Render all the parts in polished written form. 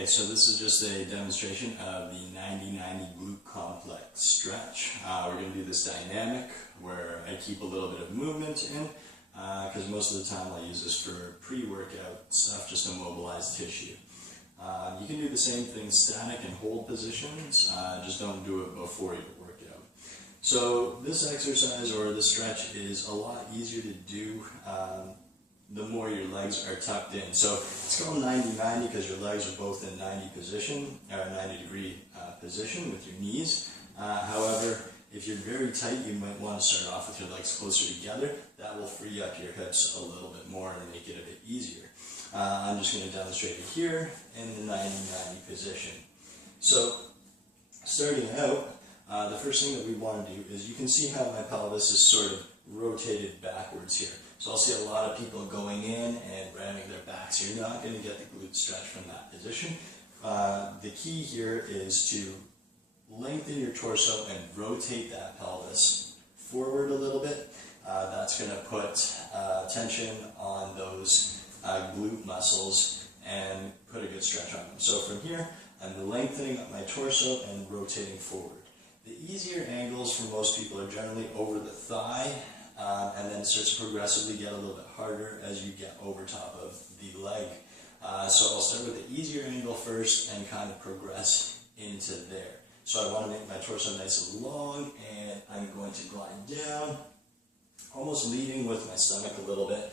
Okay, so this is just a demonstration of the 90-90 glute complex stretch. We're going to do this dynamic where I keep a little bit of movement in because most of the time I'll use this for pre-workout stuff just to mobilize tissue. You can do the same thing static and hold positions, just don't do it before your workout. So this exercise or this stretch is a lot easier to do the more your legs are tucked in. So it's called 90-90 because your legs are both in 90 position, or 90-degree position with your knees. However, if you're very tight, you might want to start off with your legs closer together. That will free up your hips a little bit more and make it a bit easier. I'm just going to demonstrate it here in the 90-90 position. So starting out, the first thing that we want to do is you can see how my pelvis is sort of rotated backwards here. So I'll see a lot of people going in and ramming their backs. You're not going to get the glute stretch from that position. The key here is to lengthen your torso and rotate that pelvis forward a little bit. That's going to put tension on those glute muscles and put a good stretch on them. So from here, I'm lengthening up my torso and rotating forward. The easier angles for most people are generally over the thigh, and then it starts to progressively get a little bit harder as you get over top of the leg. So I'll start with the easier angle first and kind of progress into there. So I want to make my torso nice and long, and I'm going to glide down, almost leading with my stomach a little bit.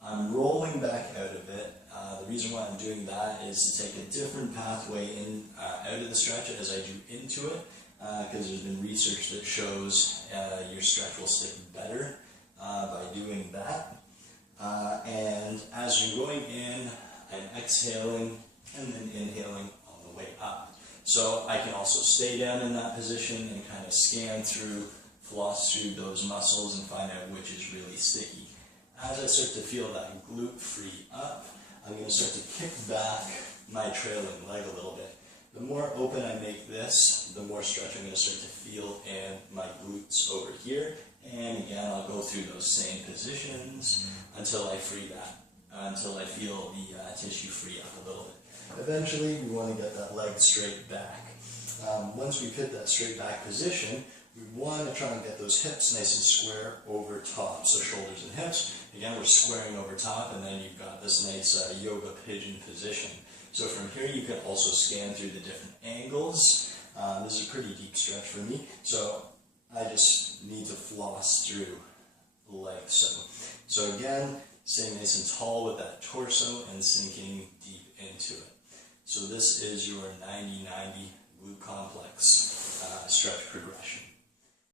I'm rolling back out of it. The reason why I'm doing that is to take a different pathway in out of the stretch as I do into it, because there's been research that shows your stretch will stick better by doing that. And as you're going in, I'm exhaling and then inhaling on the way up. So I can also stay down in that position and kind of scan through, floss through those muscles and find out which is really sticky. As I start to feel that glute free up, I'm going to start to kick back my trailing leg a little bit. The more open I make this, the more stretch I'm going to start to feel in my glutes over here. And again, I'll go through those same positions until I free that, until I feel the tissue free up a little bit. Eventually, we want to get that leg straight back. Once we've hit that straight back position, we want to try and get those hips nice and square over top. So shoulders and hips. Again, we're squaring over top, and then you've got this nice yoga pigeon position. So from here, you can also scan through the different angles. This is a pretty deep stretch for me, so I just need to floss through the legs. So again, staying nice and tall with that torso and sinking deep into it. So this is your 90-90 glute complex stretch progression.